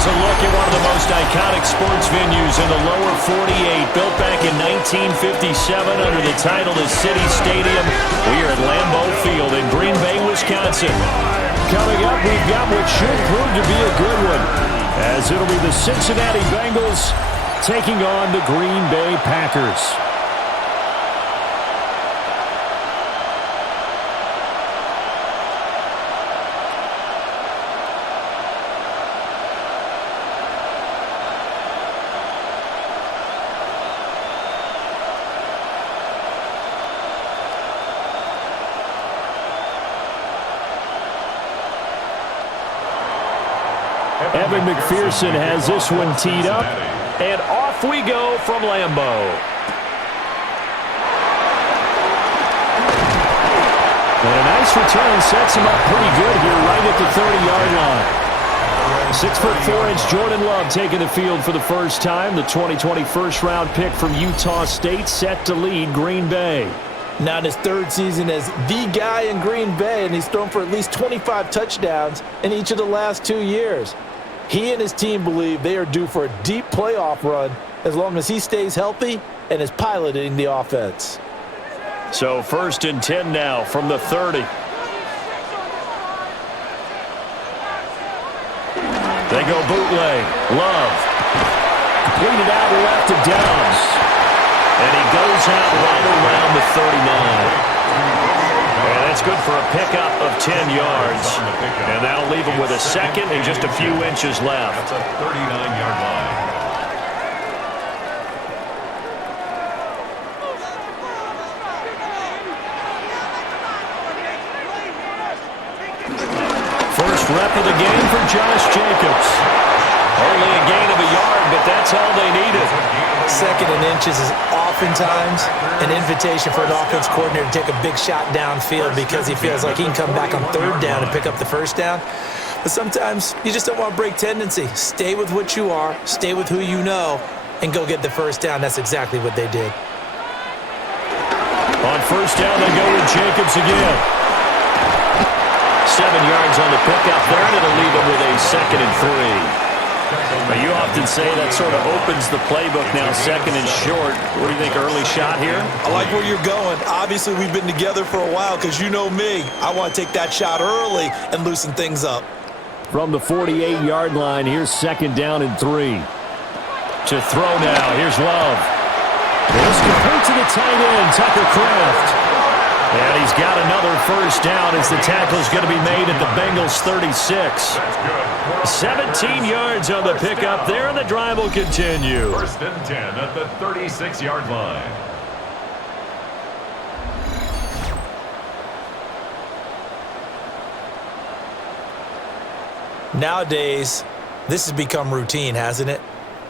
has a look at one of the most iconic sports venues in the lower 48, built back in 1957 under the title of City Stadium. We are at Lambeau Field in Green Bay, Wisconsin. Coming up, we've got what should prove to be a good one, as it'll be the Cincinnati Bengals taking on the Green Bay Packers. Evan McPherson has this one teed up, and off we go from Lambeau. And a nice return sets him up pretty good here right at the 30-yard line. 6'4" Jordan Love taking the field for the first time. The 2020 first-round pick from Utah State set to lead Green Bay. Now in his third season as the guy in Green Bay, and he's thrown for at least 25 touchdowns in each of the last 2 years. He and his team believe they are due for a deep playoff run as long as he stays healthy and is piloting the offense. So 1st and 10 now from the 30. They go bootleg. Love. Completed out left to Downs. And he goes out right around the 39. And that's good for a pickup of 10 yards. And that'll leave him with a second and just a few inches left. That's a 39-yard line. First rep of the game for Josh Jacobs. Only a gain of a yard, but that's all they needed. Second and inches is oftentimes an invitation for an offense coordinator to take a big shot downfield because he feels like he can come back on third down and pick up the first down. But sometimes you just don't want to break tendency. Stay with what you are, stay with who you know, and go get the first down. That's exactly what they did. On first down, they go with Jacobs again. 7 yards on the pickup there, and it'll leave him with a 2nd and 3. But you often say that sort of opens the playbook now, 2nd and short. What do you think, early shot here? I like where you're going. Obviously, we've been together for a while because you know me. I want to take that shot early and loosen things up. From the 48-yard line, here's 2nd down and 3. To throw now, here's Love. It's complete to the tight end, Tucker Kraft. And he's got another first down as the tackle's going to be made at the Bengals 36. 17 yards on the pickup there, and the drive will continue. 1st and 10 at the 36-yard line. Nowadays, this has become routine, hasn't it?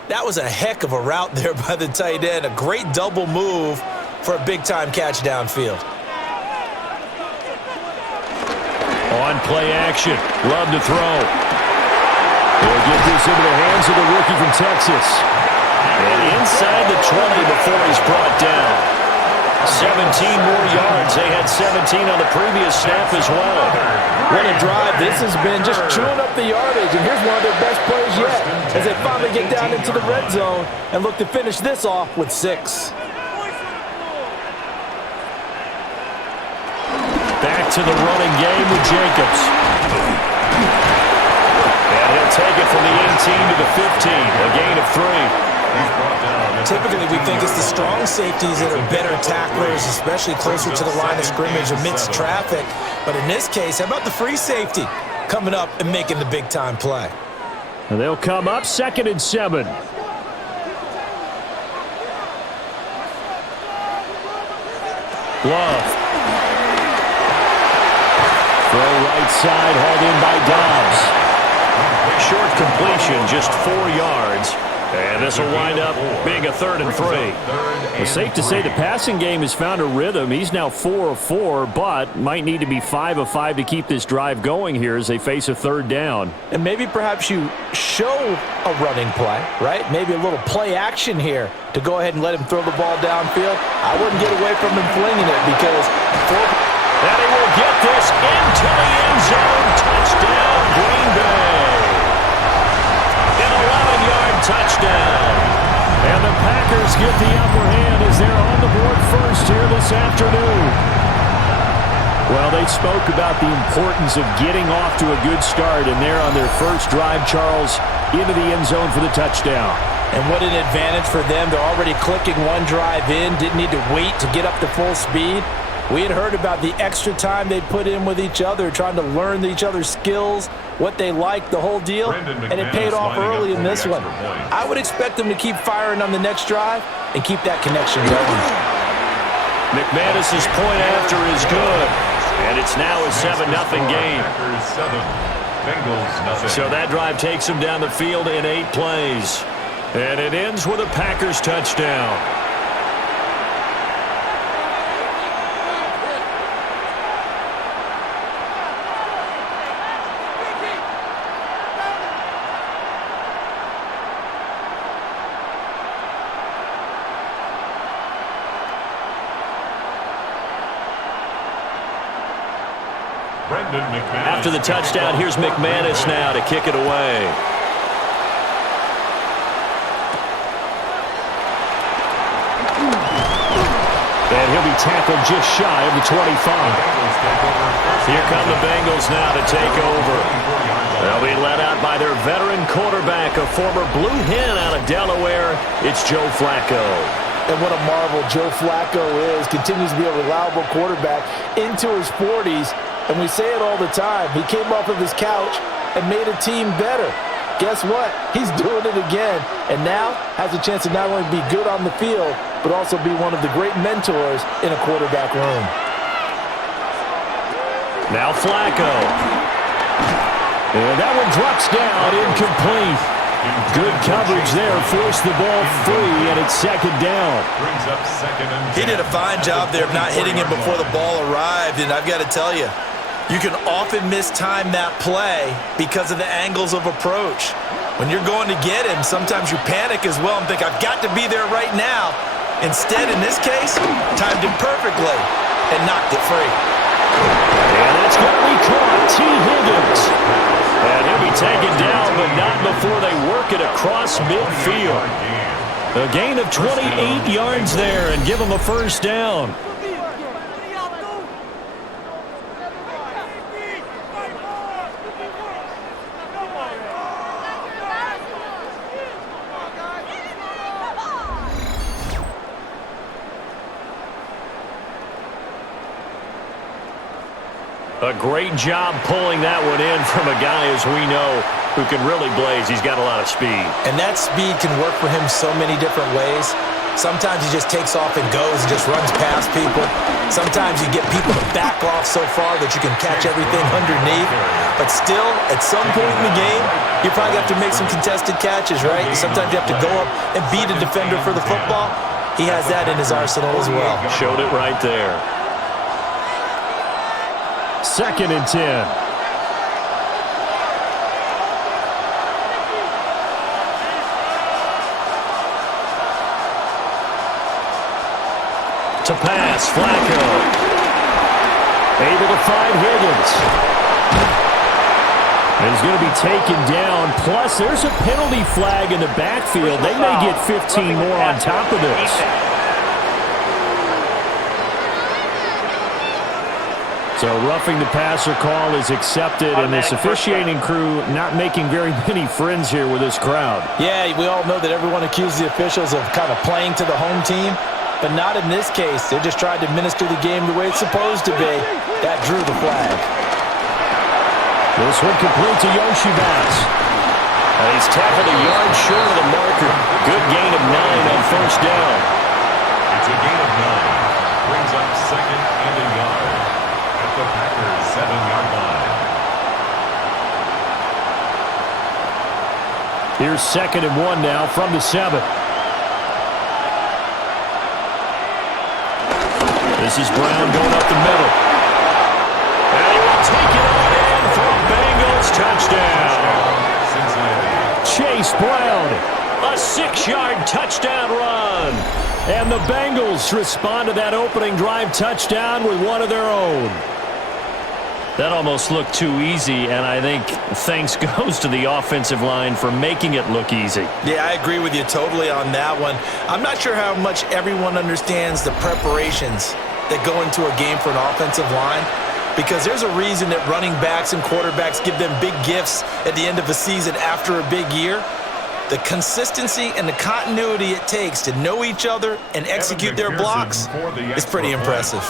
That was a heck of a route there by the tight end. A great double move for a big-time catch downfield. On play action, Love to throw. He'll get this into the hands of the rookie from Texas. And inside the 20 before he's brought down. 17 more yards. They had 17 on the previous snap as well. What a drive. This has been just chewing up the yardage. And here's one of their best plays yet as they finally get down into the red zone and look to finish this off with 6. Back to the running game with Jacobs. And he'll take it from the 18 to the 15. A gain of 3. Typically, we think it's the strong safeties that are better tacklers, especially closer to the line of scrimmage amidst traffic. But in this case, how about the free safety coming up and making the big-time play? And they'll come up 2nd and 7. Love. Throw right side, hauled in by Dobbs. Short completion, just 4 yards. And this will wind up being a 3rd and 3. It's safe to say the passing game has found a rhythm. He's now 4 of 4, but might need to be 5 of 5 to keep this drive going here as they face a 3rd down. And maybe perhaps you show a running play, right? Maybe a little play action here to go ahead and let him throw the ball downfield. I wouldn't get away from him flinging it because... And he will get this into the end zone. Touchdown, Green Bay. get the upper hand as they're on the board first here this afternoon. Well, they spoke about the importance of getting off to a good start, and they're on their first drive, Charles, into the end zone for the touchdown. And what an advantage for them. They're already clicking one drive in, didn't need to wait to get up to full speed. We had heard about the extra time they put in with each other, trying to learn each other's skills, what they liked, the whole deal, and it paid off early in this one. I would expect them to keep firing on the next drive and keep that connection going. McManus's point after is good, and it's now a 7-0 game. So that drive takes them down the field in 8 plays. And it ends with a Packers touchdown. After the touchdown, here's McManus now to kick it away. And he'll be tackled just shy of the 25. Here come the Bengals now to take over. They'll be led out by their veteran quarterback, a former Blue Hen out of Delaware. It's Joe Flacco. And what a marvel Joe Flacco is. Continues to be a reliable quarterback into his 40s. And we say it all the time. He came off of his couch and made a team better. Guess what? He's doing it again. And now has a chance to not only be good on the field, but also be one of the great mentors in a quarterback room. Now Flacco. And that one drops down, incomplete. Good coverage there, forced the ball free, and it's second down. He did a fine job there of not hitting him before the ball arrived, and I've got to tell you, you can often mistime that play because of the angles of approach. When you're going to get him, sometimes you panic as well and think, I've got to be there right now. Instead, in this case, timed it perfectly and knocked it free. And it's going to be caught. T. Higgins. And he'll be taken down, but not before they work it across midfield. A gain of 28 yards there and give them a first down. A great job pulling that one in from a guy, as we know, who can really blaze. He's got a lot of speed. And that speed can work for him so many different ways. Sometimes he just takes off and goes and just runs past people. Sometimes you get people to back off so far that you can catch everything underneath. But still, at some point in the game, you probably have to make some contested catches, right? Sometimes you have to go up and beat a defender for the football. He has that in his arsenal as well. Showed it right there. 2nd and 10. To pass, Flacco. Able to find Higgins. And he's going to be taken down. Plus, there's a penalty flag in the backfield. They may get 15 more on top of this. So roughing the passer call is accepted, and this officiating crew not making very many friends here with this crowd. Yeah, we all know that everyone accuses the officials of kind of playing to the home team, but not in this case. They're just trying to administer the game the way it's supposed to be. That drew the flag. This one complete to Yoshibas. He's tackled a yard short of the marker. Good gain of 9 on first down. It's a gain of 9. Brings up 2nd and a yard. The Packers 7-yard line. Here's 2nd and 1 now from the 7. This is Brown going up the middle. And he will take it on in for a Bengals touchdown. Chase Brown, a 6-yard touchdown run. And the Bengals respond to that opening drive touchdown with one of their own. That almost looked too easy, and I think thanks goes to the offensive line for making it look easy. Yeah, I agree with you totally on that one. I'm not sure how much everyone understands the preparations that go into a game for an offensive line, because there's a reason that running backs and quarterbacks give them big gifts at the end of a season after a big year. The consistency and the continuity it takes to know each other and execute their blocks is pretty impressive.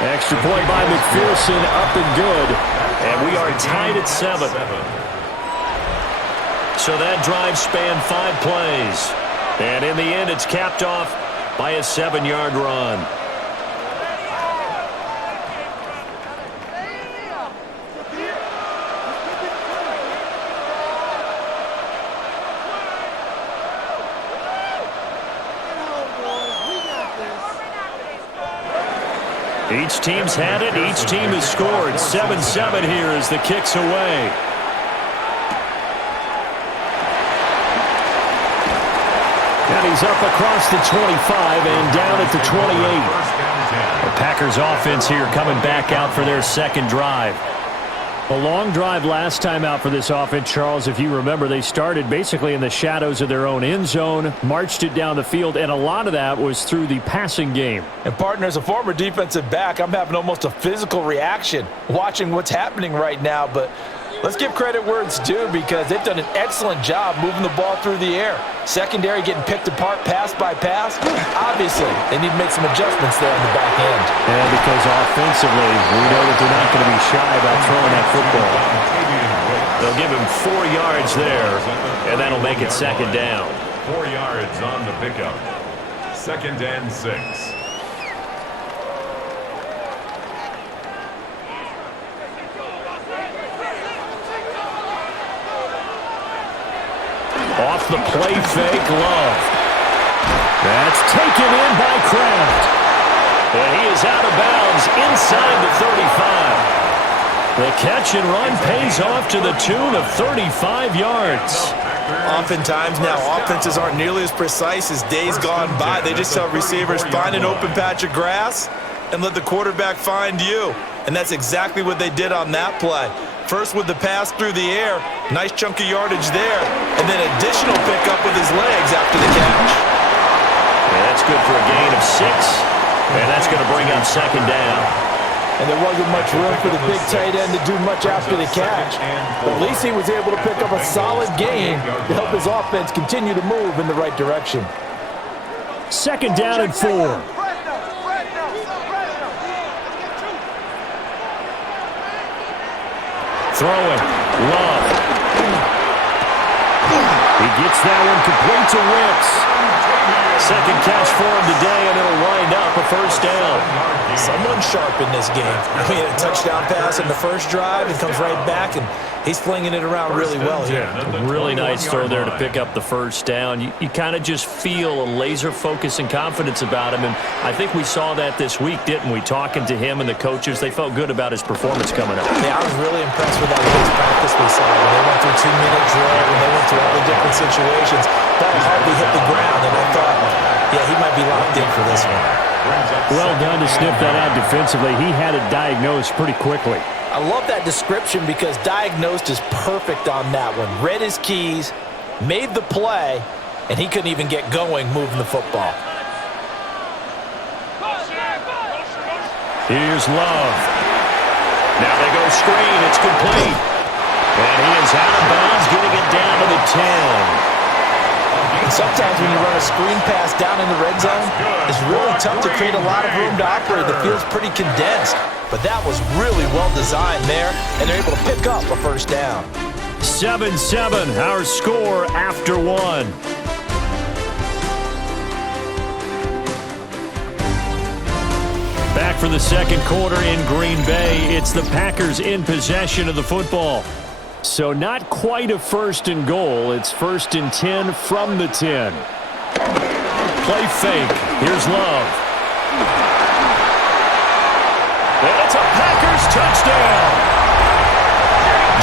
Extra point by McPherson, up and good. And we are tied at 7. So that drive spanned 5 plays. And in the end, it's capped off by a 7-yard run. Each team's had it. Each team has scored. 7-7 here as the kick's away. And he's up across the 25 and down at the 28. The Packers offense here coming back out for their second drive. A long drive last time out for this offense, Charles. If you remember, they started basically in the shadows of their own end zone, marched it down the field, and a lot of that was through the passing game. And, partner, as a former defensive back, I'm having almost a physical reaction watching what's happening right now. But let's give credit where it's due, because they've done an excellent job moving the ball through the air. Secondary getting picked apart pass by pass. Obviously, they need to make some adjustments there on the back end. And because offensively, we know that they're not going to be shy about throwing that football. They'll give him 4 yards there, and that'll make it second down. 4 yards on the pickup. 2nd and 6. Off the play fake, Love. That's taken in by Kraft. And he is out of bounds inside the 35. The catch and run pays off to the tune of 35 yards. Oftentimes now, offenses aren't nearly as precise as days gone by. They just tell receivers, find an open patch of grass and let the quarterback find you. And that's exactly what they did on that play. First with the pass through the air, nice chunk of yardage there, and then additional pickup with his legs after the catch. Yeah, that's good for a gain of 6, and that's going to bring up second down. And there wasn't much room for the big tight end to do much after the catch. But at least he was able to pick up a solid gain to help his offense continue to move in the right direction. Second down and 4. Throwing. Love. He gets that one complete to Wicks. Second catch for him today, and it'll wind up a first down. Someone sharp in this game. He had a touchdown pass in the first drive and comes right back, and he's flinging it around really well here. Really nice throw there to pick up the first down. You kind of just feel a laser focus and confidence about him, and I think we saw that this week, didn't we? Talking to him and the coaches, they felt good about his performance coming up. Yeah, I was really impressed with that Wicks practice we saw. When they went through 2-minute drill, when they went through all the different situations, ball hardly hit the ground, and I thought, yeah, he might be locked in for this one. Well done to sniff that out defensively. He had it diagnosed pretty quickly. I love that description because diagnosed is perfect on that one. Read his keys, made the play, and he couldn't even get going moving the football. Here's Love. Now they go screen. It's complete. And he is out of bounds, getting it down to the 10. And sometimes when you run a screen pass down in the red zone, it's really tough to create a lot of room to operate. The field's pretty condensed. But that was really well designed there, and they're able to pick up a first down. 7-7, our score after 1. Back for the second quarter in Green Bay. It's the Packers in possession of the football. So not quite a first and goal. It's 1st and 10 from the 10. Play fake. Here's Love. And it's a Packers touchdown.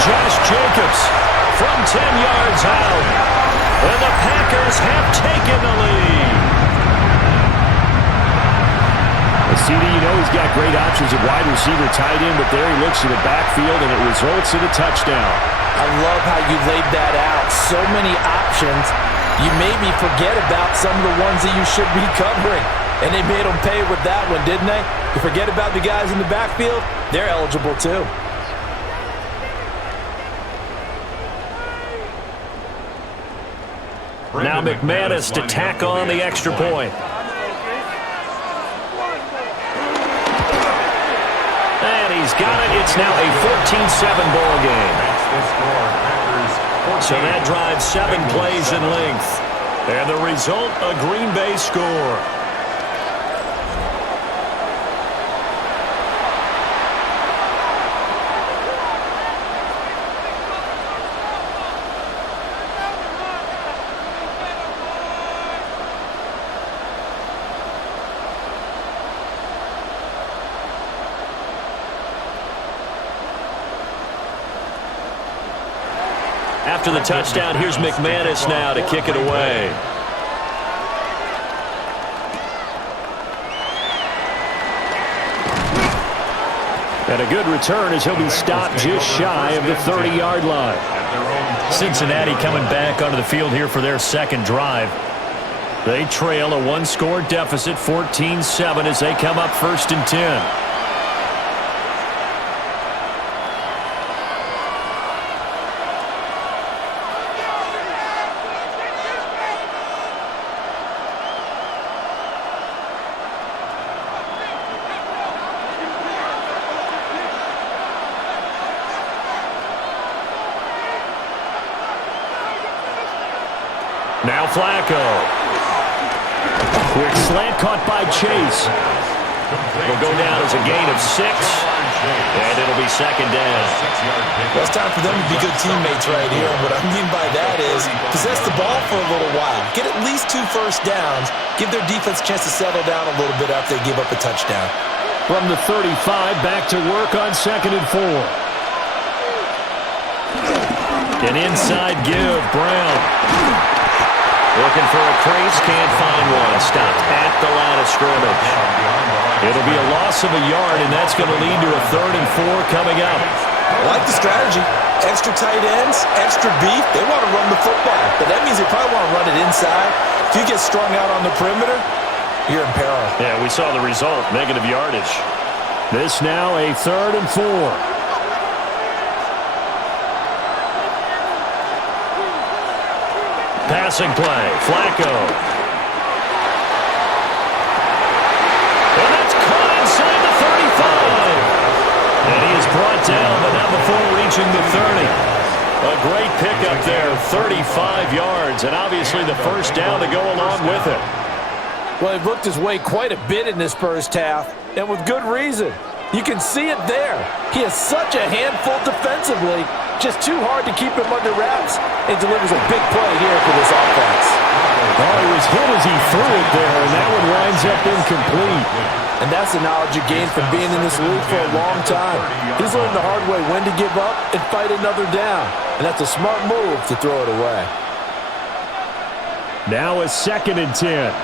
Josh Jacobs from 10 yards out. And the Packers have taken the lead. CD, you know he's got great options at wide receiver, tight end, but there he looks to the backfield, and it results in a touchdown. I love how you laid that out. So many options. You made me forget about some of the ones that you should be covering. And they made them pay with that one, didn't they? You forget about the guys in the backfield, they're eligible too. Now McManus to tack on the extra point. And he's got it. It's now a 14-7 ball game. So that drives 7 plays in length. And the result, a Green Bay score. After the touchdown, here's McManus now to kick it away. And a good return as he'll be stopped just shy of the 30-yard line. Cincinnati coming back onto the field here for their second drive. They trail a one-score deficit, 14-7, as they come up 1st and 10. Now Flacco. Quick slant caught by Chase. It'll go down as a gain of 6. And it'll be 2nd down. Well, it's time for them to be good teammates right here. And what I mean by that is possess the ball for a little while. Get at least 2 first downs. Give their defense a chance to settle down a little bit after they give up a touchdown. From the 35, back to work on 2nd and 4. An inside give, Brown. Looking for a crease, can't find one. Stopped at the line of scrimmage. It'll be a loss of a yard, and that's going to lead to a 3rd and 4 coming up. I like the strategy. Extra tight ends, extra beef. They want to run the football, but that means they probably want to run it inside. If you get strung out on the perimeter, you're in peril. Yeah, we saw the result, negative yardage. This now a 3rd and 4. Passing play, Flacco. And that's caught inside the 35. And he is brought down, but not before reaching the 30. A great pickup there, 35 yards, and obviously the first down to go along with it. Well, he worked his way quite a bit in this first half, and with good reason. You can see it there. He is such a handful defensively. Just too hard to keep him under wraps. It delivers a big play here for this offense. Oh, he was hit as he threw it there, and that one winds up incomplete. And that's the knowledge you gain from being in this league for a long time. He's learned the hard way when to give up and fight another down. And that's a smart move to throw it away. Now a 2nd and 10.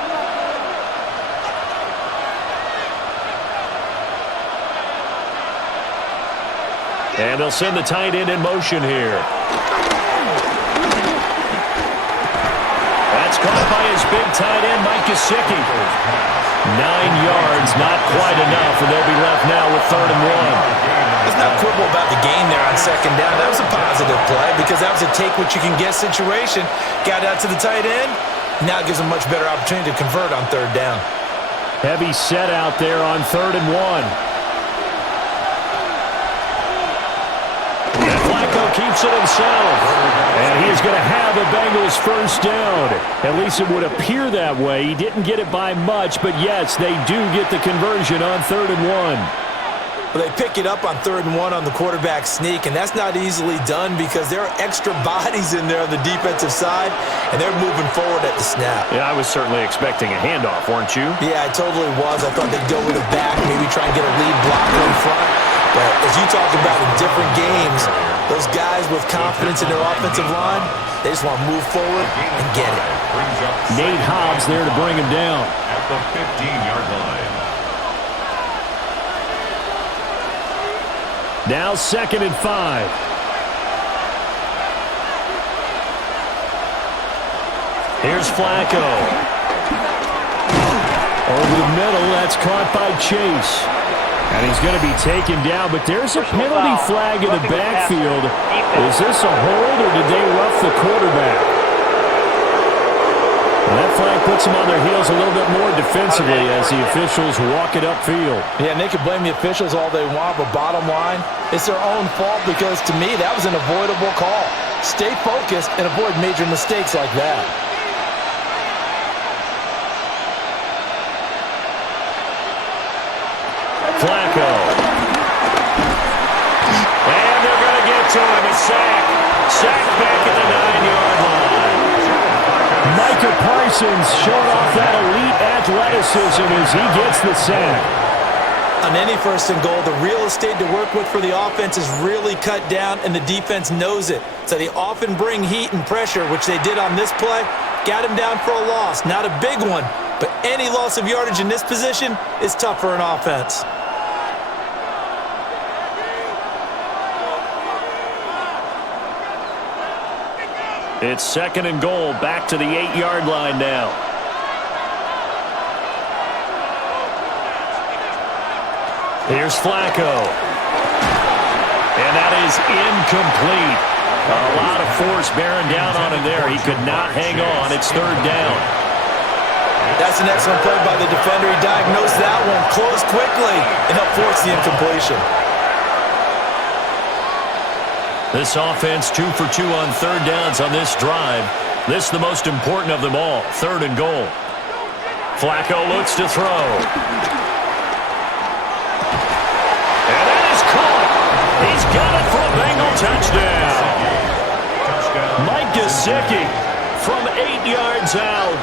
And they'll send the tight end in motion here. That's caught by his big tight end, Mike Gesicki. 9 yards, not quite enough, and they'll be left now with 3rd and 1. Let's not quibble about the gain there on 2nd down. That was a positive play because that was a take-what-you-can-get situation. Got out to the tight end. Now it gives him a much better opportunity to convert on 3rd down. Heavy set out there on 3rd and 1. Keeps it himself. And he is going to have a Bengals first down. At least it would appear that way. He didn't get it by much, but yes, they do get the conversion on 3rd and 1. Well, they pick it up on 3rd and 1 on the quarterback sneak, and that's not easily done because there are extra bodies in there on the defensive side, and they're moving forward at the snap. Yeah, I was certainly expecting a handoff, weren't you? Yeah, I totally was. I thought they'd go with a back, maybe try and get a lead blocker in front. But as you talked about in different games, those guys with confidence in their offensive line, they just want to move forward and get it. Nate Hobbs there to bring him down. At the 15-yard line. Now 2nd and 5. Here's Flacco. Over the middle, that's caught by Chase. And he's going to be taken down, but there's a penalty flag in the backfield. Is this a hold, or did they rough the quarterback? And that flag puts them on their heels a little bit more defensively as the officials walk it upfield. Yeah, and they can blame the officials all they want, but bottom line, it's their own fault because, to me, that was an avoidable call. Stay focused and avoid major mistakes like that. Flacco. And they're going to get to him. A sack. Sack back at the 9-yard line. Micah Parsons showing off that elite athleticism as he gets the sack. On any 1st and goal, the real estate to work with for the offense is really cut down, and the defense knows it. So they often bring heat and pressure, which they did on this play. Got him down for a loss. Not a big one, but any loss of yardage in this position is tough for an offense. It's 2nd and goal, back to the 8-yard line now. Here's Flacco. And that is incomplete. A lot of force bearing down on him there. He could not hang on. It's 3rd down. That's an excellent play by the defender. He diagnosed that one, closed quickly, and helped force the incompletion. This offense 2 for 2 on 3rd downs on this drive. This the most important of them all, 3rd and goal. Flacco looks to throw. And that is caught. He's got it for a Bengal touchdown. Mike Gesicki from 8 yards out.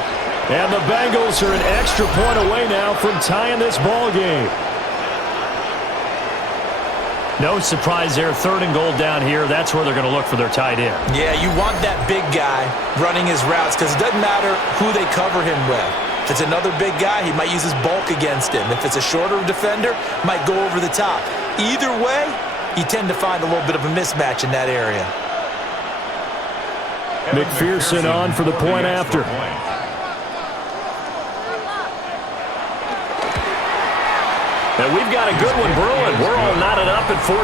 And the Bengals are an extra point away now from tying this ball game. No surprise there, 3rd and goal down here. That's where they're going to look for their tight end. Yeah, you want that big guy running his routes because it doesn't matter who they cover him with. If it's another big guy, he might use his bulk against him. If it's a shorter defender, might go over the top. Either way, you tend to find a little bit of a mismatch in that area. McPherson on for the point after. And we've got a good one brewing. We're all knotted up at 14.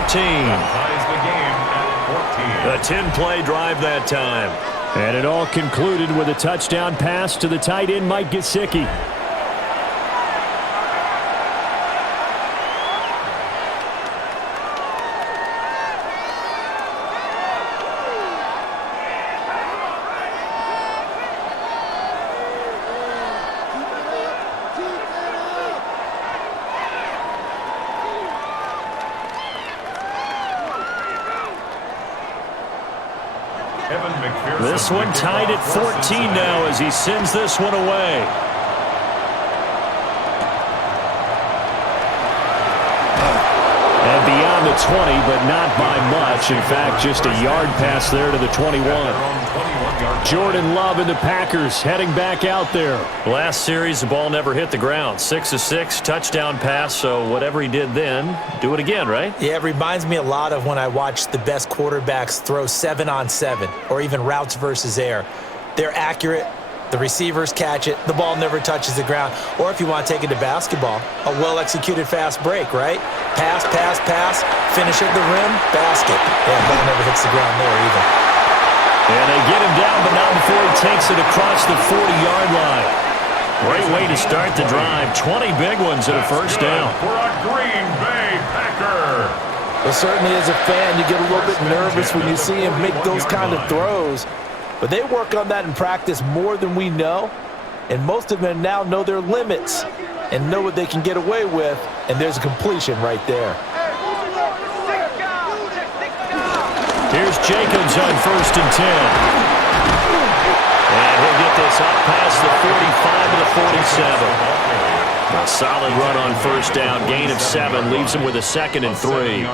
A 10-play drive that time. And it all concluded with a touchdown pass to the tight end, Mike Gesicki. This one tied at 14 now as he sends this one away. And beyond the 20, but not by much. In fact, just a yard pass there to the 21. Jordan Love and the Packers heading back out there. Last series, the ball never hit the ground. 6 of 6, touchdown pass, so whatever he did then, do it again, right? Yeah, it reminds me a lot of when I watch the best quarterbacks throw 7-on-7 or even routes versus air. They're accurate. The receivers catch it. The ball never touches the ground. Or if you want to take it to basketball, a well-executed fast break, right? Pass, pass, pass, finish at the rim, basket. Yeah, the ball never hits the ground there either. And they get him down, but not before he takes it across the 40-yard line. Great way to start the drive. 20 big ones at a 1st down. For a Green Bay Packer. Well, certainly as a fan, you get a little bit nervous when you see him make those kind of throws. But they work on that in practice more than we know. And most of them now know their limits and know what they can get away with. And there's a completion right there. Here's Jacobs on 1st and 10. And he'll get this up past the 45 to the 47. A solid run on 1st down. Gain of 7 leaves him with a 2nd and 3.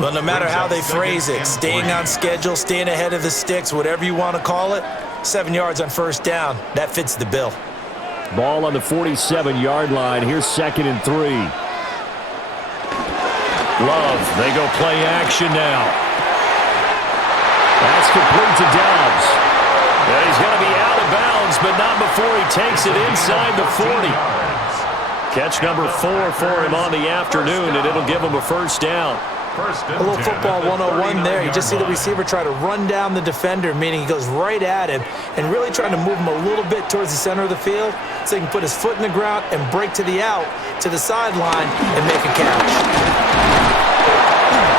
Well, no matter how they phrase it, staying on schedule, staying ahead of the sticks, whatever you want to call it, 7 yards on 1st down, that fits the bill. Ball on the 47-yard line. Here's 2nd and 3. Love, they go play action now. That's complete to Dobbs. And he's going to be out of bounds, but not before he takes it inside the 40. Catch number 4 for him on the afternoon, and it'll give him a first down. A little football 101 there. You just see the receiver try to run down the defender, meaning he goes right at him and really trying to move him a little bit towards the center of the field so he can put his foot in the ground and break to the out, to the sideline, and make a catch.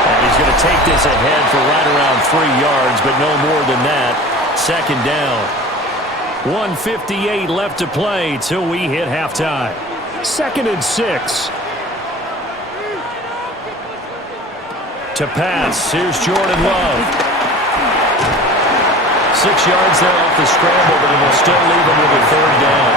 And he's going to take this ahead for right around 3 yards, but no more than that. Second down. 1:58 left to play till we hit halftime. 2nd and 6. To pass, here's Jordan Love. 6 yards there off the scramble, but it will still leave him with a 3rd down.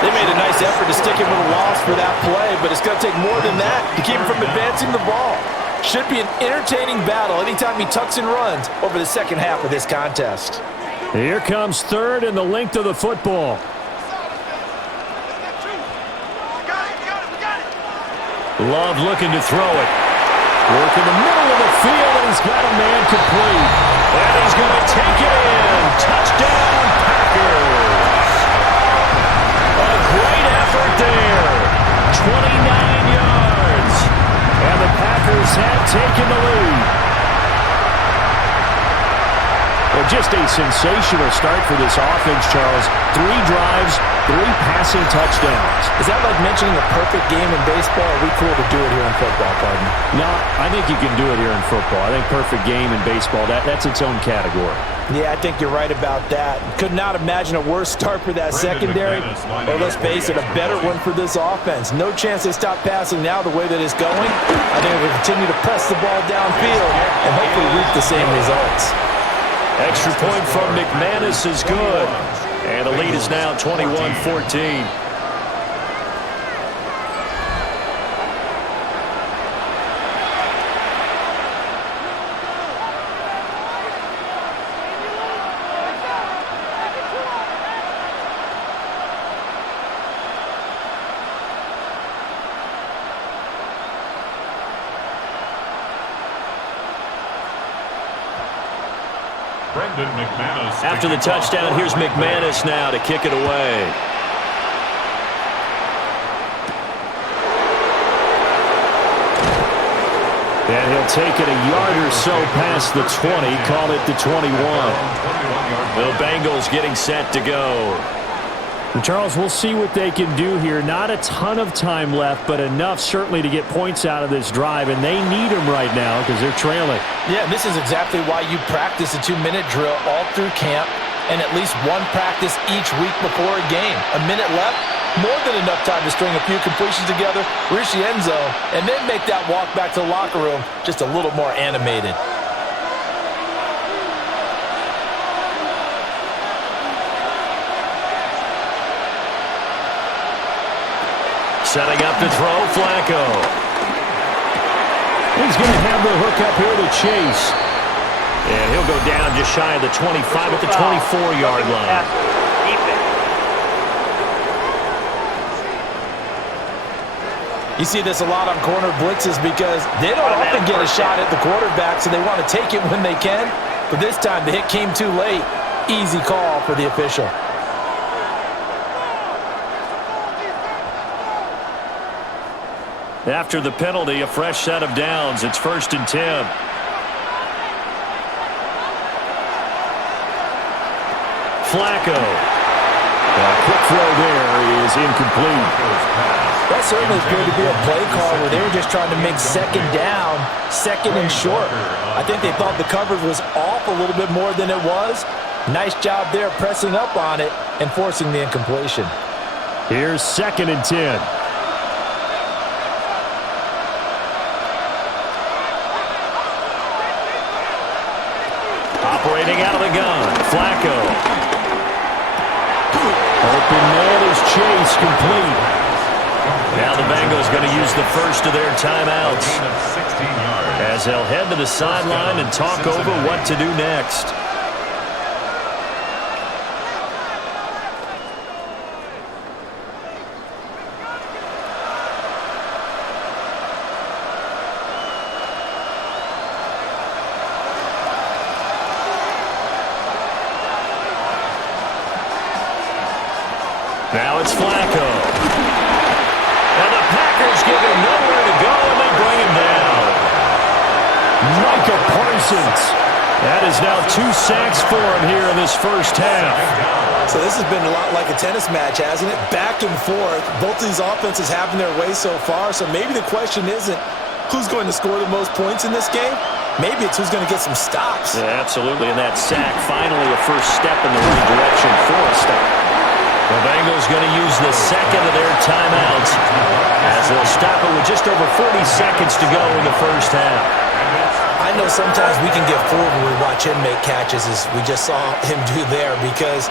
They made a nice effort to stick him with a loss for that play, but it's going to take more than that to keep him from advancing the ball. Should be an entertaining battle anytime he tucks and runs over the second half of this contest. Here comes 3rd and the length of the football. Love looking to throw it. Work in the middle of the field, and he's got a man complete. And he's going to take it in. Touchdown, Packers. A great effort there. 29 yards. And the Packers have taken the lead. Well, just a sensational start for this offense, Charles. 3 drives, 3 passing touchdowns. Is that like mentioning a perfect game in baseball? Or are we cool to do it here in football, pardon? No, I think you can do it here in football. I think perfect game in baseball, that's its own category. Yeah, I think you're right about that. Could not imagine a worse start for that secondary, or let's face it, a better one for this offense. No chance they stop passing now the way that it's going. I think we'll continue to press the ball downfield and hopefully reap the same results. Extra point from McManus is good. And the lead is now 21-14. After the touchdown, here's McManus now to kick it away. And he'll take it a yard or so past the 20, call it the 21. The Bengals getting set to go. And Charles, we'll see what they can do here. Not a ton of time left, but enough certainly to get points out of this drive, and they need them right now because they're trailing. Yeah, this is exactly why you practice a 2-minute drill all through camp and at least one practice each week before a game. A minute left, more than enough time to string a few completions together, reach the end zone, and then make that walk back to the locker room just a little more animated. Setting up to throw, Flacco. He's going to have the hook up here to Chase. And he'll go down just shy of the 25 at the 24-yard line. You see this a lot on corner blitzes because they don't often get a shot at the quarterback, so they want to take it when they can. But this time, the hit came too late. Easy call for the official. After the penalty, a fresh set of downs. It's 1st and 10. Flacco. A quick throw there is incomplete. That certainly appeared to be a play call where they were just trying to make 2nd down, 2nd and short. I think they thought the coverage was off a little bit more than it was. Nice job there pressing up on it and forcing the incompletion. Here's 2nd and 10. Operating out of the gun, Flacco. Open man is Chase, complete. Now the Bengals going to use the first of their timeouts as they'll head to the sideline and talk over what to do next. Now it's Flacco. And the Packers give him nowhere to go, and they bring him down. Micah Parsons. That is now 2 sacks for him here in this first half. So this has been a lot like a tennis match, hasn't it? Back and forth. Both of these offenses having their way so far. So maybe the question isn't who's going to score the most points in this game. Maybe it's who's going to get some stops. Yeah, absolutely. And that sack, finally a first step in the right direction for a stop. The Bengals going to use the second of their timeouts as they'll stop it with just over 40 seconds to go in the first half. I know sometimes we can get fooled when we watch him make catches, as we just saw him do there, because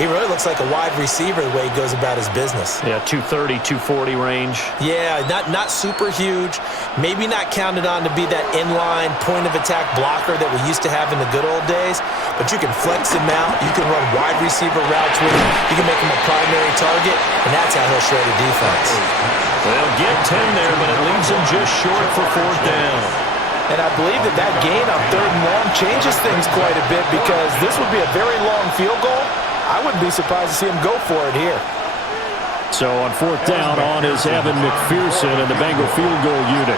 he really looks like a wide receiver the way he goes about his business. Yeah, 230, 240 range. Yeah, not super huge. Maybe not counted on to be that inline point-of-attack blocker that we used to have in the good old days, but you can flex him out. You can run wide receiver routes with him. You can make him a primary target, and that's how he'll shred a defense. They'll get 10 there, but it leaves him just short for 4th down. And I believe that gain on 3rd and long changes things quite a bit, because this would be a very long field goal. I wouldn't be surprised to see him go for it here. So on 4th down, on is Evan McPherson and the Bengal field goal unit.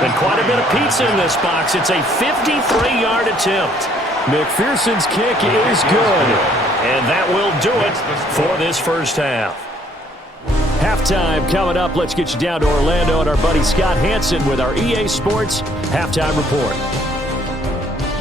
And quite a bit of pizza in this box. It's a 53-yard attempt. McPherson's kick is good. And that will do it for this first half. Halftime coming up. Let's get you down to Orlando and our buddy Scott Hansen with our EA Sports Halftime Report.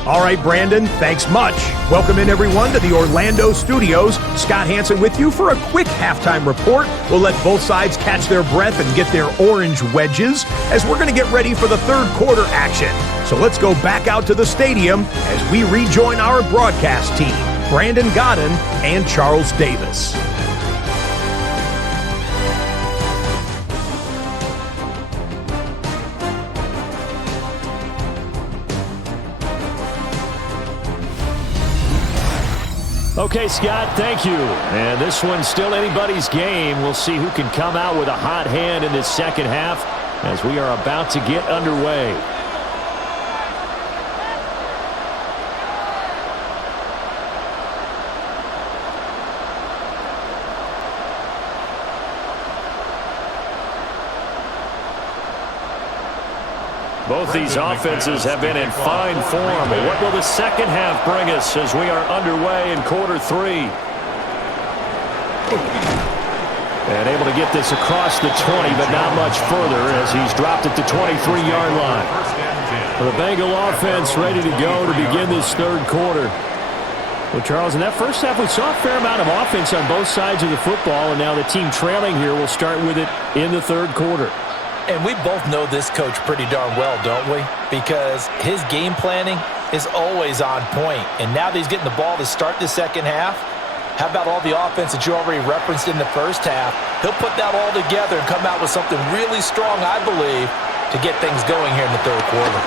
All right, Brandon, thanks much. Welcome in, everyone, to the Orlando studios. Scott Hansen with you for a quick halftime report. We'll let both sides catch their breath and get their orange wedges as we're going to get ready for the third quarter action. So let's go back out to the stadium as we rejoin our broadcast team, Brandon Godden and Charles Davis. Okay, Scott, thank you. And this one's still anybody's game. We'll see who can come out with a hot hand in this second half as we are about to get underway. Both these offenses have been in fine form. What will the second half bring us as we are underway in quarter 3? And able to get this across the 20, but not much further as he's dropped at the 23-yard line. The Bengal offense ready to go to begin this third quarter. Well, Charles, in that first half, we saw a fair amount of offense on both sides of the football, and now the team trailing here will start with it in the third quarter. And we both know this coach pretty darn well, don't we? Because his game planning is always on point. And now that he's getting the ball to start the second half, how about all the offense that you already referenced in the first half? He'll put that all together and come out with something really strong, I believe, to get things going here in the third quarter.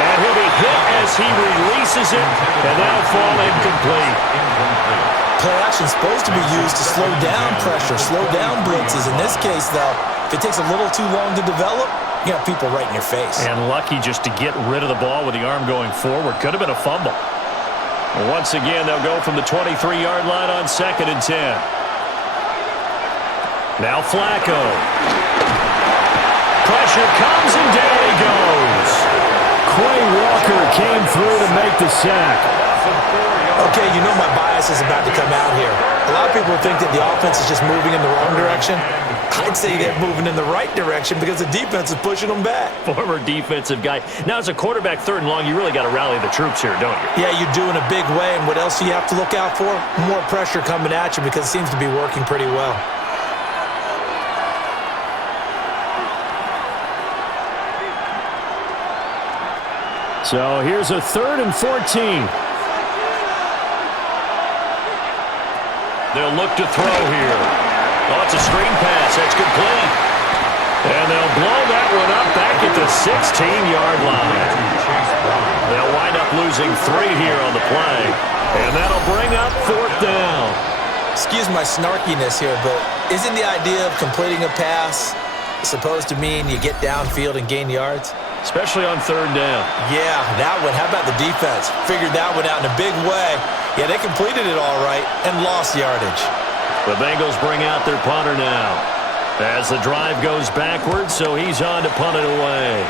And he'll be hit as he releases it, and that'll fall incomplete. Play action is supposed to be used to slow down pressure, slow down blitzes. In this case, though, if it takes a little too long to develop, you got people right in your face. And lucky just to get rid of the ball with the arm going forward. Could have been a fumble. And once again, they'll go from the 23-yard line on 2nd and 10. Now Flacco. Pressure comes and down he goes. Quay Walker came through to make the sack. Okay, you know my bias is about to come out here. A lot of people think that the offense is just moving in the wrong direction. I'd say they're moving in the right direction because the defense is pushing them back. Former defensive guy. Now, as a quarterback, 3rd and long, you really got to rally the troops here, don't you? Yeah, you do in a big way. And what else do you have to look out for? More pressure coming at you because it seems to be working pretty well. So here's a 3rd and 14. They'll look to throw here. Oh, it's a screen pass. That's complete. And they'll blow that one up back at the 16-yard line. They'll wind up losing 3 here on the play. And that'll bring up 4th down. Excuse my snarkiness here, but isn't the idea of completing a pass supposed to mean you get downfield and gain yards? especially on third down. Yeah, that one. How about the defense? Figured that one out in a big way. Yeah, they completed it all right and lost yardage. The Bengals bring out their punter now as the drive goes backwards, so he's on to punt it away.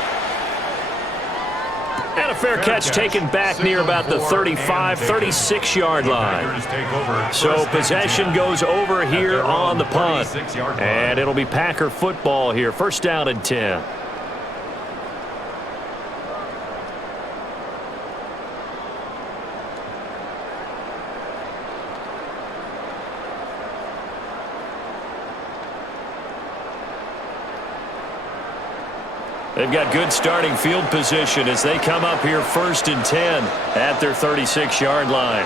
And a fair catch taken back near about the 35, 36-yard line. So possession goes over here on the punt. And it'll be Packer football here. First down and 10. They've got good starting field position as they come up here first and 10 at their 36-yard line.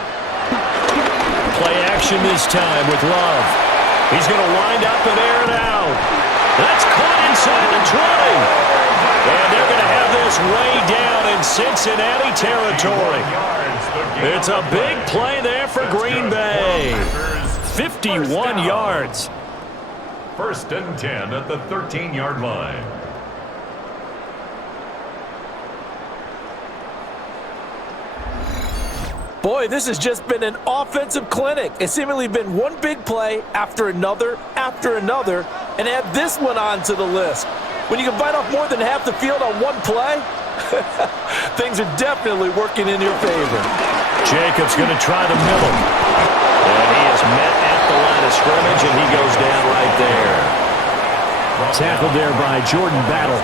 Play action this time with Love. He's going to wind up and air it out. That's caught inside the 20. And they're going to have this way down in Cincinnati territory. It's a big play there for Green Bay. 51 yards. First and 10 at the 13-yard line. Boy, this has just been an offensive clinic. It's seemingly been one big play after another, and add this one onto the list. When you can bite off more than half the field on one play, things are definitely working in your favor. Jacobs going to try the middle. And he is met at the line of scrimmage, and he goes down right there. Tackled there by Jordan Battle.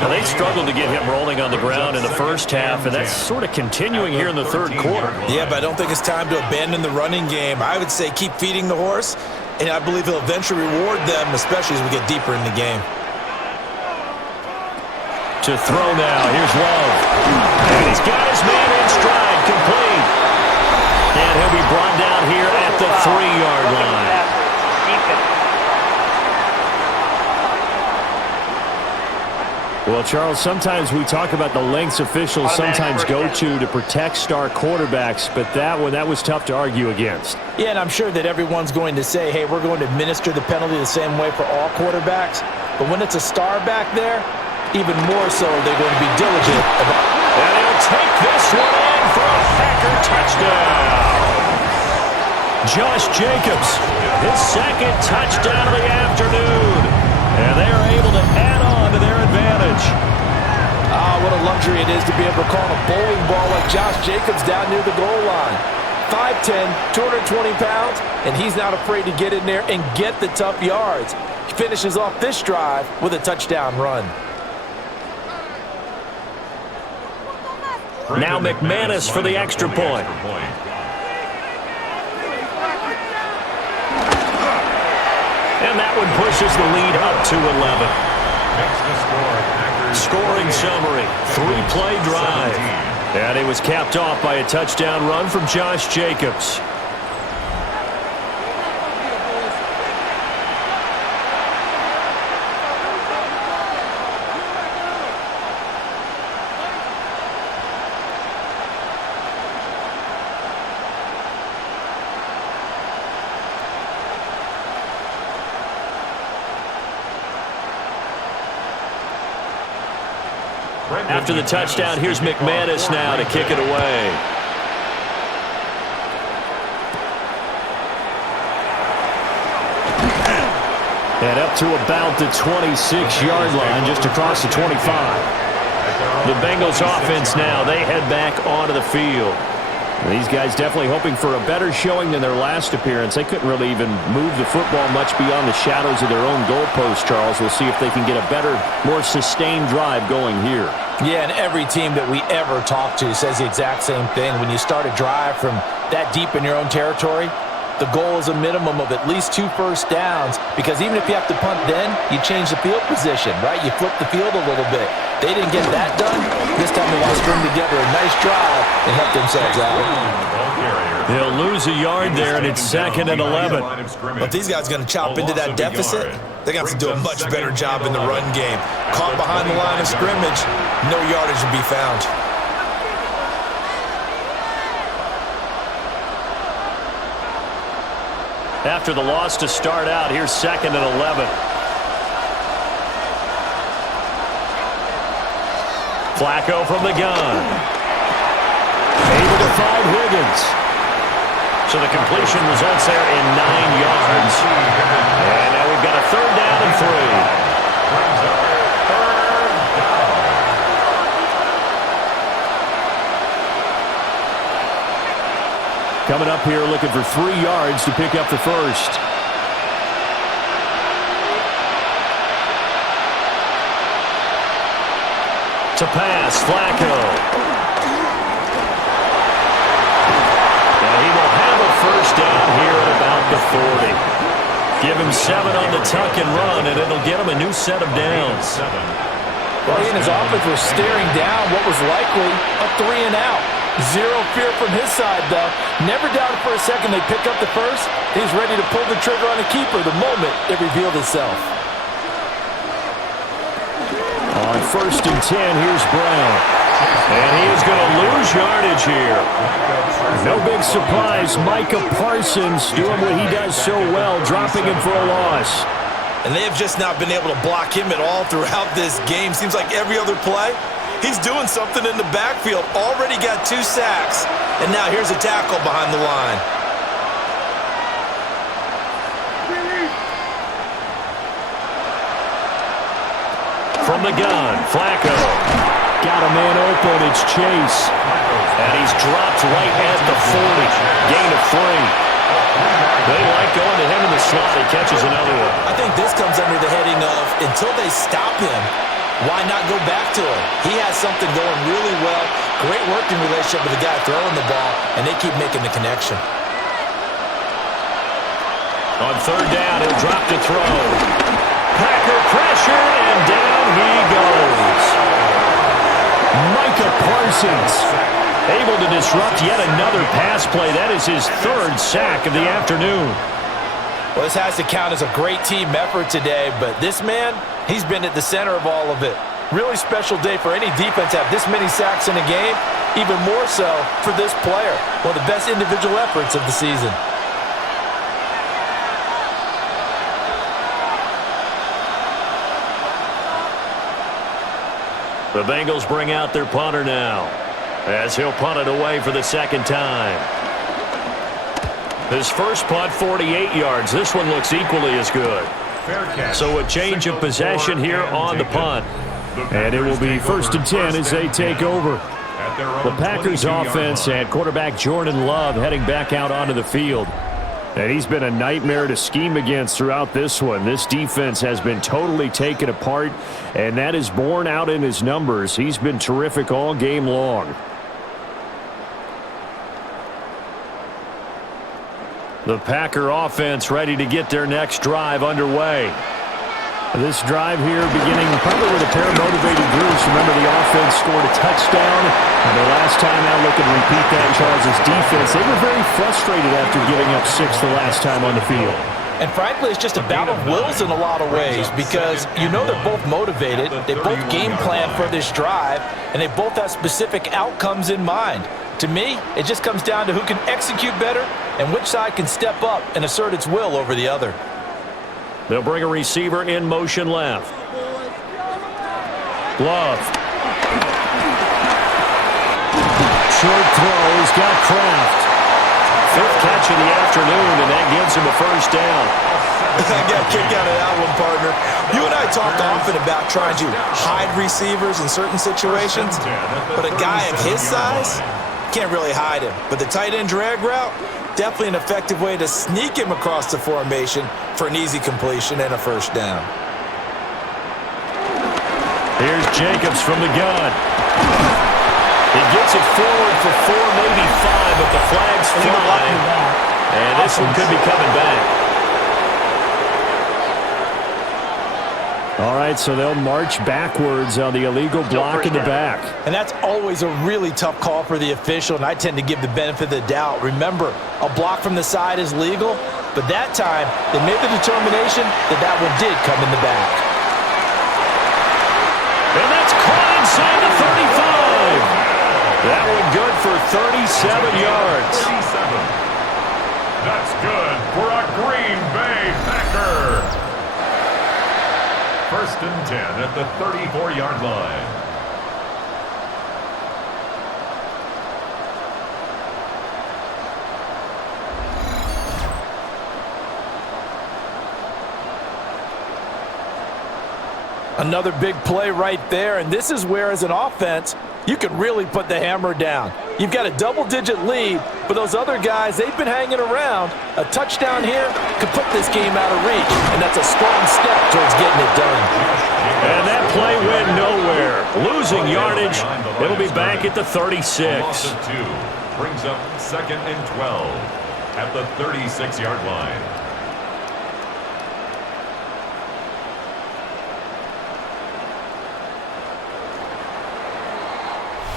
Now, they struggled to get him rolling on the ground in the first half, and that's sort of continuing here in the third quarter. Yeah, but I don't think it's time to abandon the running game. I would say keep feeding the horse, and I believe he'll eventually reward them, especially as we get deeper in the game. To throw now, here's Love. And he's got his man in stride, complete. And he'll be brought down here at the 3-yard line. Well, Charles, sometimes we talk about the lengths officials sometimes go to protect star quarterbacks, but that was tough to argue against. Yeah, and I'm sure that everyone's going to say, hey, we're going to administer the penalty the same way for all quarterbacks. But when it's a star back there, even more so, they're going to be diligent. And he'll take this one in for a Packer touchdown. Josh Jacobs, his second touchdown of the afternoon. And they are able to add on to their advantage. What a luxury it is to be able to call a bowling ball like Josh Jacobs down near the goal line. 5'10", 220 pounds, and he's not afraid to get in there and get the tough yards. He finishes off this drive with a touchdown run. Now McManus for the extra point. And that one pushes the lead up to 11. Scoring summary, 3-play drive. And it was capped off by a touchdown run from Josh Jacobs. After the touchdown, here's McManus now to kick it away. And up to about the 26-yard line, just across the 25. The Bengals offense now, they head back onto the field. These guys definitely hoping for a better showing than their last appearance. They couldn't really even move the football much beyond the shadows of their own goalpost, Charles. We'll see if they can get a better, more sustained drive going here. Yeah, and every team that we ever talk to says the exact same thing. When you start a drive from that deep in your own territory, the goal is a minimum of at least 2 first downs, because even if you have to punt then, you change the field position, right? You flip the field a little bit. They didn't get that done. This time they want to string together a nice drive and help themselves out. They'll lose a yard there, and it's 2nd and 11. But these guys are going to chop into that deficit. They're going to have to do a much better job in the run game. Caught behind the line of scrimmage, no yardage will be found. After the loss to start out, here's 2nd and 11. Flacco from the gun. Able to find Higgins. So the completion results there in 9 yards. And now we've got a 3rd down and 3. Coming up here looking for 3 yards to pick up the first. To pass, Flacco. And he will have a first down here at about the 40. Give him 7 on the tuck and run, and it'll get him a new set of downs. Well, he and his offense were staring down what was likely a 3 and out. Zero fear from his side, though. Never doubted for a second they'd pick up the first. He's ready to pull the trigger on a keeper the moment it revealed itself. On 1st and 10, here's Brown. And he is going to lose yardage here. No big surprise. Micah Parsons doing what he does so well, dropping him for a loss. And they have just not been able to block him at all throughout this game. Seems like every other play, he's doing something in the backfield. Already got 2 sacks. And now here's a tackle behind the line. From the gun, Flacco. Got a man open, it's Chase. And he's dropped right at the 40. Gain of 3. They like going to him in the slot. He catches another one. I think this comes under the heading of, until they stop him, why not go back to him? He has something going really well. Great working relationship with the guy throwing the ball, and they keep making the connection. On 3rd down, he'll drop to throw. Packer pressure, and down he goes. Micah Parsons able to disrupt yet another pass play. That is his 3rd sack of the afternoon. Well, this has to count as a great team effort today, but this man, he's been at the center of all of it. Really special day for any defense to have this many sacks in a game, even more so for this player. One of the best individual efforts of the season. The Bengals bring out their punter now, as he'll punt it away for the 2nd time. His first punt, 48 yards. This one looks equally as good. So a change of possession here on the punt. And it will be 1st and 10 as they take over. The Packers offense and quarterback Jordan Love heading back out onto the field. And he's been a nightmare to scheme against throughout this one. This defense has been totally taken apart, and that is borne out in his numbers. He's been terrific all game long. The Packer offense ready to get their next drive underway. This drive here beginning probably with a pair of motivated groups. Remember, the offense scored a touchdown. And the last time out, looking to repeat that, Charles' defense, they were very frustrated after giving up 6 the last time on the field. And frankly, it's just a battle of wills in a lot of ways because you know they're both motivated, they both game plan for this drive, and they both have specific outcomes in mind. To me, it just comes down to who can execute better and which side can step up and assert its will over the other. They'll bring a receiver in motion left. Love. Short throw. He's got Kraft. 5th catch of the afternoon, and that gives him a first down. I got a kick out of that one, partner. You and I talk often about trying to hide receivers in certain situations, but a guy of his size can't really hide him. But the tight end drag route, definitely an effective way to sneak him across the formation for an easy completion and a first down. Here's Jacobs from the gun. He gets it forward for 4, maybe 5, but the flag's flying. And this one could be coming back. All right, so they'll march backwards on the illegal block in the back. And that's always a really tough call for the official, and I tend to give the benefit of the doubt. Remember, a block from the side is legal, but that time they made the determination that that one did come in the back. And that's caught inside the 35. That one good for 37 yards. 37. That's good for a Green Bay Packer. 1st and 10 at the 34-yard line. Another big play right there, and this is where, as an offense, you can really put the hammer down. You've got a double-digit lead, but those other guys, they've been hanging around. A touchdown here could put this game out of reach, and that's a strong step towards getting it done. And that play went nowhere. Losing yardage. It'll be back at the 36. Loss of 2 brings up 2nd and 12 at the 36-yard line.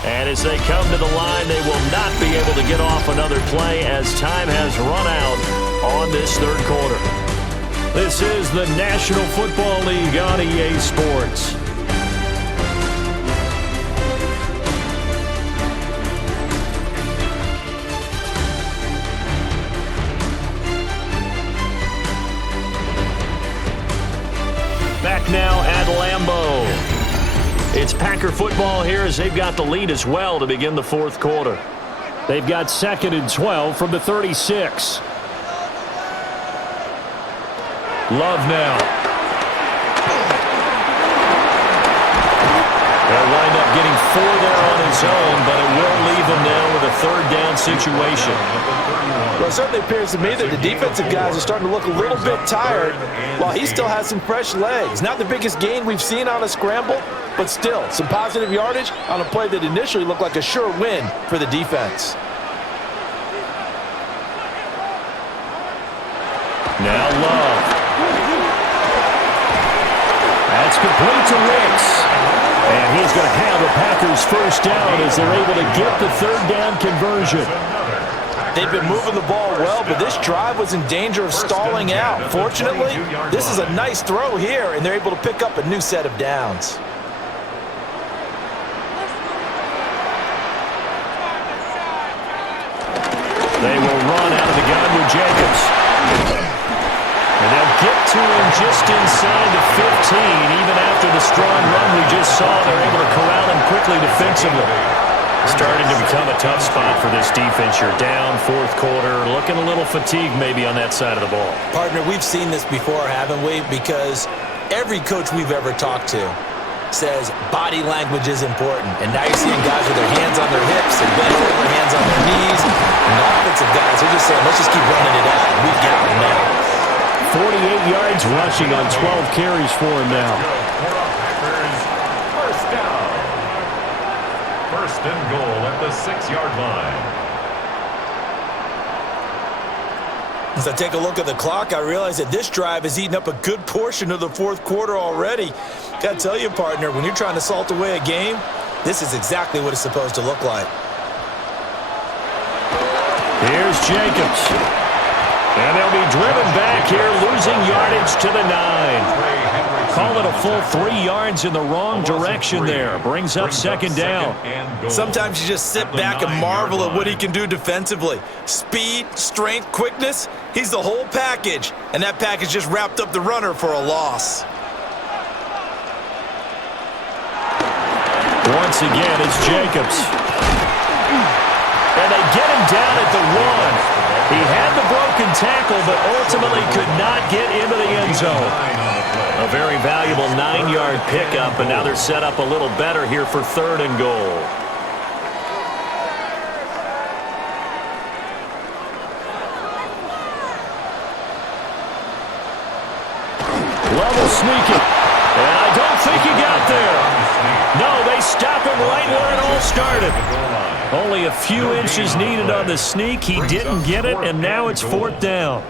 And as they come to the line, they will not be able to get off another play as time has run out on this third quarter. This is the National Football League on EA Sports. Back now at Lambeau. It's Packer football here as they've got the lead as well to begin the fourth quarter. They've got 2nd and 12 from the 36. Love now. They'll wind up getting 4 there on his own, but it will leave him now with a 3rd down situation. Well, it certainly appears to me that the defensive guys are starting to look a little bit tired while he still has some fresh legs. Not the biggest gain we've seen on a scramble, but still some positive yardage on a play that initially looked like a sure win for the defense. Now Love. That's complete to Ricks. And he's going to have the Packers first down as they're able to get the 3rd down conversion. They've been moving the ball well, but this drive was in danger of stalling out. Fortunately, this is a nice throw here, and they're able to pick up a new set of downs. They will run out of the gun with Jacobs. And they'll get to him just inside the 15. Even after the strong run we just saw, they're able to corral him quickly defensively. Starting to become a tough spot for this defense. You're down, fourth quarter, looking a little fatigued maybe on that side of the ball. Partner, we've seen this before, haven't we? Because every coach we've ever talked to says body language is important. And now you're seeing guys with their hands on their hips and bent over, hands on their knees. And the offensive guys are just saying, let's just keep running it out. We've got them now. 48 yards rushing on 12 carries for him now. First down. 1st and goal at the 6-yard line. As I take a look at the clock, I realize that this drive has eaten up a good portion of the fourth quarter already. Gotta tell you, partner, when you're trying to salt away a game, this is exactly what it's supposed to look like. Here's Jacobs. And they'll be driven back here, losing yardage to the 9. Call it a full 3 yards in the wrong direction there. Brings up 2nd down. Sometimes you just sit back and marvel at what he can do defensively. Speed, strength, quickness, he's the whole package. And that package just wrapped up the runner for a loss. Once again, it's Jacobs. And they get him down at the 1. He had the broken tackle, but ultimately could not get into the end zone. A very valuable 9-yard pickup, and now they're set up a little better here for 3rd and goal. Level sneaking. And I don't think he got there. No, they stop him right where it all started. Only a few inches needed on the sneak. He didn't get it, and now it's 4th down.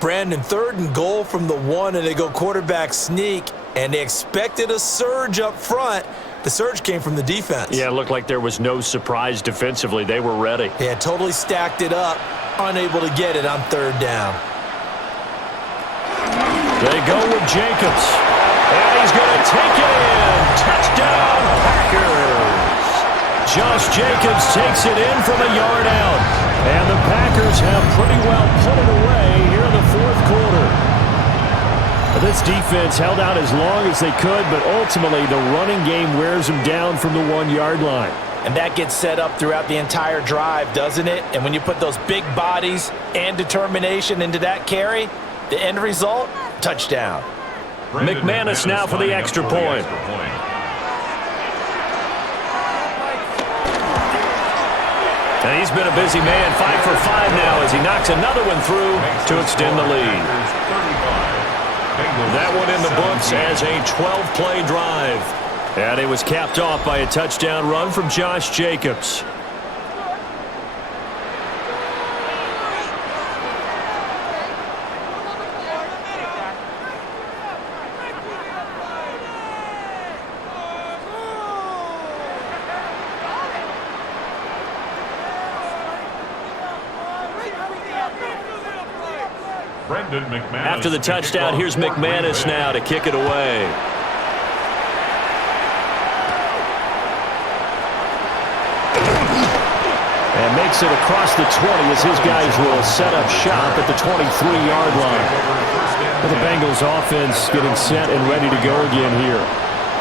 Brandon, 3rd and goal from the 1, and they go quarterback sneak, and they expected a surge up front. The surge came from the defense. Yeah, it looked like there was no surprise defensively. They were ready. They had totally stacked it up, unable to get it on 3rd down. They go with Jacobs. And he's going to take it in. Touchdown, Packers. Josh Jacobs takes it in from a yard out. And the Packers have pretty well put it away here in the fourth quarter. This defense held out as long as they could, but ultimately the running game wears them down from the 1-yard line. And that gets set up throughout the entire drive, doesn't it? And when you put those big bodies and determination into that carry, the end result, touchdown. McManus now for the extra point. And he's been a busy man, 5 for 5 now as he knocks another one through to extend the lead. That one in the books as a 12-play drive. And it was capped off by a touchdown run from Josh Jacobs. After the touchdown, here's McManus now to kick it away. And makes it across the 20 as his guys will set up shop at the 23-yard line. Well, the Bengals offense getting set and ready to go again here.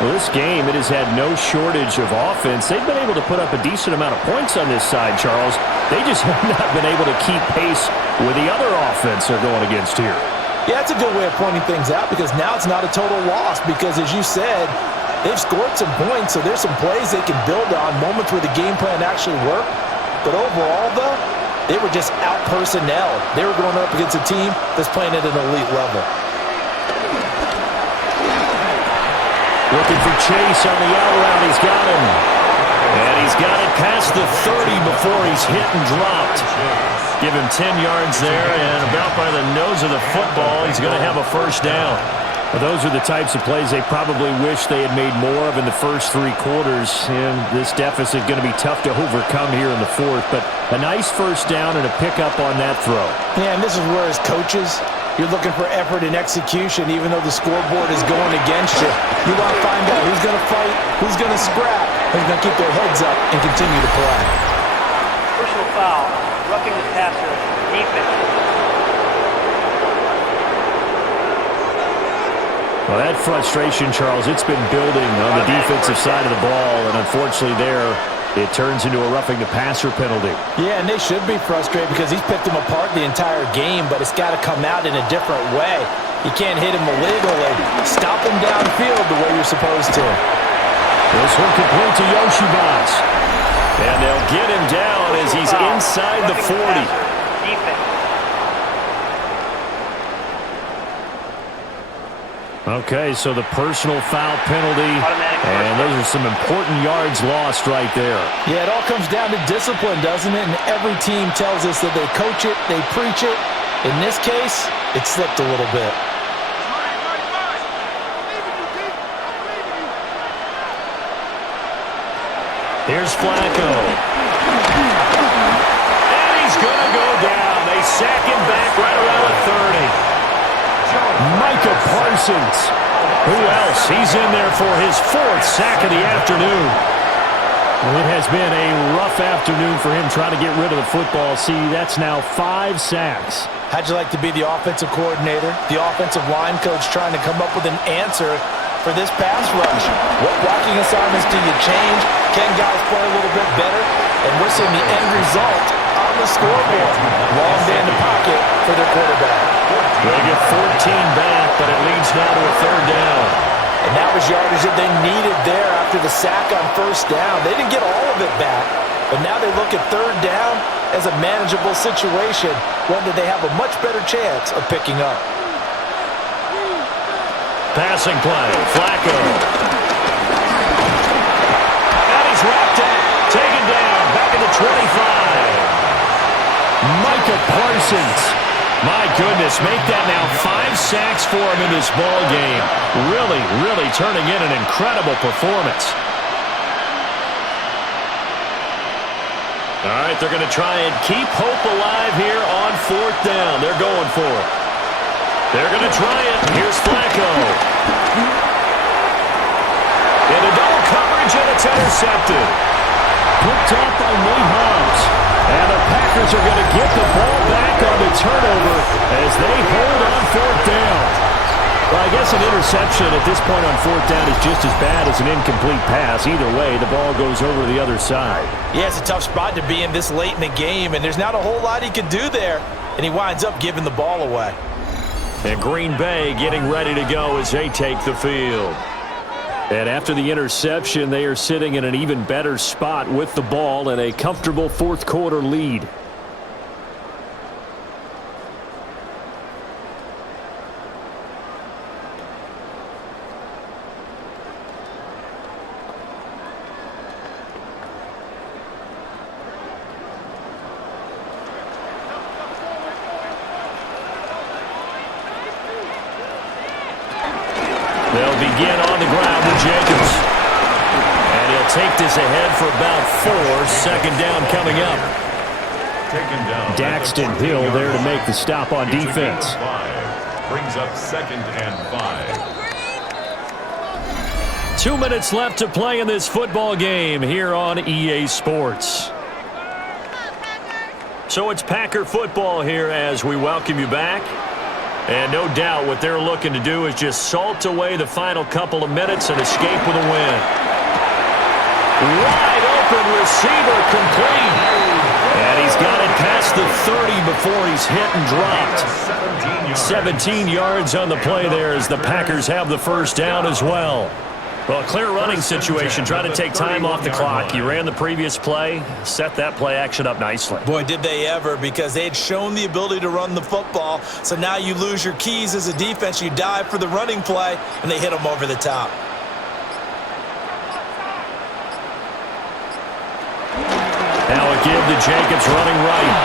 Well, this game, it has had no shortage of offense. They've been able to put up a decent amount of points on this side, Charles. They just have not been able to keep pace with the other offense they're going against here. Yeah, that's a good way of pointing things out because now it's not a total loss because, as you said, they've scored some points, so there's some plays they can build on, moments where the game plan actually worked. But overall, though, they were just out-personnel. They were going up against a team that's playing at an elite level. Looking for Chase on the out route. He's got him. And he's got it past the 30 before he's hit and dropped. Give him 10 yards there, and about by the nose of the football, he's going to have a first down. Well, those are the types of plays they probably wish they had made more of in the first 3 quarters. And this deficit is going to be tough to overcome here in the fourth. But a nice first down and a pickup on that throw. Yeah, and this is where, as coaches, you're looking for effort and execution, even though the scoreboard is going against you. You want to find out who's going to fight, who's going to scrap, who's going to keep their heads up and continue to play. Personal foul, roughing the passer, defense. Well, that frustration, Charles, it's been building on the defensive side of the ball, and unfortunately there, it turns into a roughing the passer penalty. Yeah, and they should be frustrated because he's picked them apart the entire game, but it's got to come out in a different way. You can't hit him illegally. Stop him downfield the way you're supposed to. This one complete to Yoshibas. And they'll get him down as he's inside the 40. Okay, so the personal foul penalty, and those are some important yards lost right there. Yeah, it all comes down to discipline, doesn't it? And every team tells us that they coach it, they preach it. In this case, it slipped a little bit. Here's Flacco. And he's going to go down. They sack him back right around the 30. Micah Parsons. Who else? He's in there for his 4th sack of the afternoon. Well, it has been a rough afternoon for him trying to get rid of the football. See, that's now 5 sacks. How'd you like to be the offensive coordinator, the offensive line coach trying to come up with an answer for this pass rush? What blocking assignments do you change? Can guys play a little bit better? And we're seeing the end result on the scoreboard. Long day in the pocket for their quarterback. They get 14 back, but it leads now to a 3rd down. And that was yardage that they needed there after the sack on 1st down. They didn't get all of it back, but now they look at 3rd down as a manageable situation, one that they have a much better chance of picking up. Passing play, Flacco. And he's wrapped up, taken down, back at the 25. Micah Parsons. My goodness, make that now 5 sacks for him in this ball game. Really, really turning in an incredible performance. All right, they're going to try and keep hope alive here on 4th down. They're going for it. They're going to try it. Here's Flacco. Into double coverage, and it's intercepted. Picked up by Nate Hobbs. And the Packers are going to get the ball back on the turnover as they hold on 4th down. Well, I guess an interception at this point on 4th down is just as bad as an incomplete pass. Either way, the ball goes over the other side. Yeah, it's a tough spot to be in this late in the game, and there's not a whole lot he could do there. And he winds up giving the ball away. And Green Bay getting ready to go as they take the field. And after the interception, they are sitting in an even better spot with the ball and a comfortable fourth quarter lead. They'll begin on the ground with Jacobs. And he'll take this ahead for about 4. Second down coming up. Daxton Hill there to make the stop on defense. Brings up 2nd and 5. 2 minutes left to play in this football game here on EA Sports. So it's Packer football here as we welcome you back. And no doubt what they're looking to do is just salt away the final couple of minutes and escape with a win. Wide open receiver complete. And he's got it past the 30 before he's hit and dropped. 17 yards on the play there as the Packers have the first down as well. Well, a clear running situation, trying to take time off the clock. You ran the previous play, set that play action up nicely. Boy, did they ever, because they had shown the ability to run the football. So now you lose your keys as a defense. You dive for the running play, and they hit them over the top. Now a give to Jacobs running right.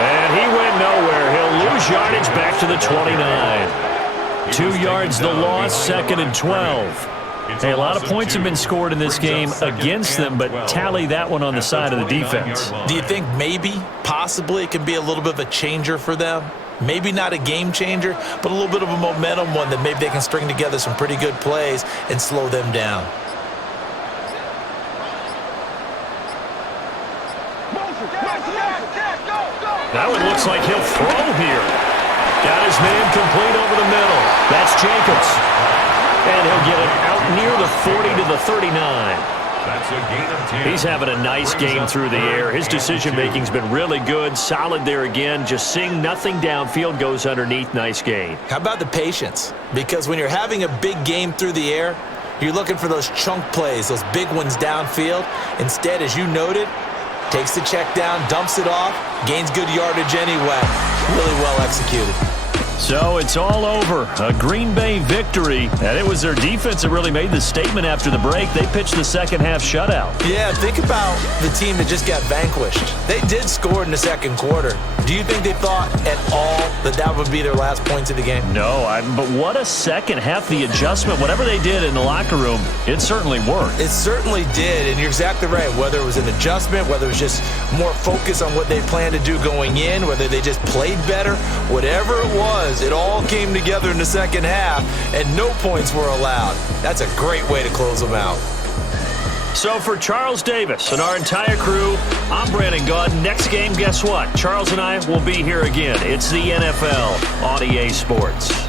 And he went nowhere. He'll lose yardage back to the 29. 2 yards the loss, 2nd and 12. Hey, a lot of points have been scored in this game against them, but tally that one on the side of the defense. Do you think maybe, possibly, it can be a little bit of a changer for them? Maybe not a game changer, but a little bit of a momentum one that maybe they can string together some pretty good plays and slow them down. That one looks like he'll throw here. Got his man complete over the middle. That's Jacobs. And he'll get it out near the 40 to the 39. That's a gain of 10. He's having a nice game through the air. His decision-making's been really good. Solid there again. Just seeing nothing downfield, goes underneath. Nice gain. How about the patience? Because when you're having a big game through the air, you're looking for those chunk plays, those big ones downfield. Instead, as you noted, takes the check down, dumps it off, gains good yardage anyway. Really well executed. So it's all over. A Green Bay victory. And it was their defense that really made the statement after the break. They pitched the second half shutout. Yeah, think about the team that just got vanquished. They did score in the second quarter. Do you think they thought at all that that would be their last points of the game? No, but what a second half. The adjustment, whatever they did in the locker room, it certainly worked. It certainly did, and you're exactly right. Whether it was an adjustment, whether it was just more focus on what they planned to do going in, whether they just played better, whatever it was, it all came together in the second half, and no points were allowed. That's a great way to close them out. So for Charles Davis and our entire crew, I'm Brandon Gaudin. Next game, guess what? Charles and I will be here again. It's the NFL on EA Sports.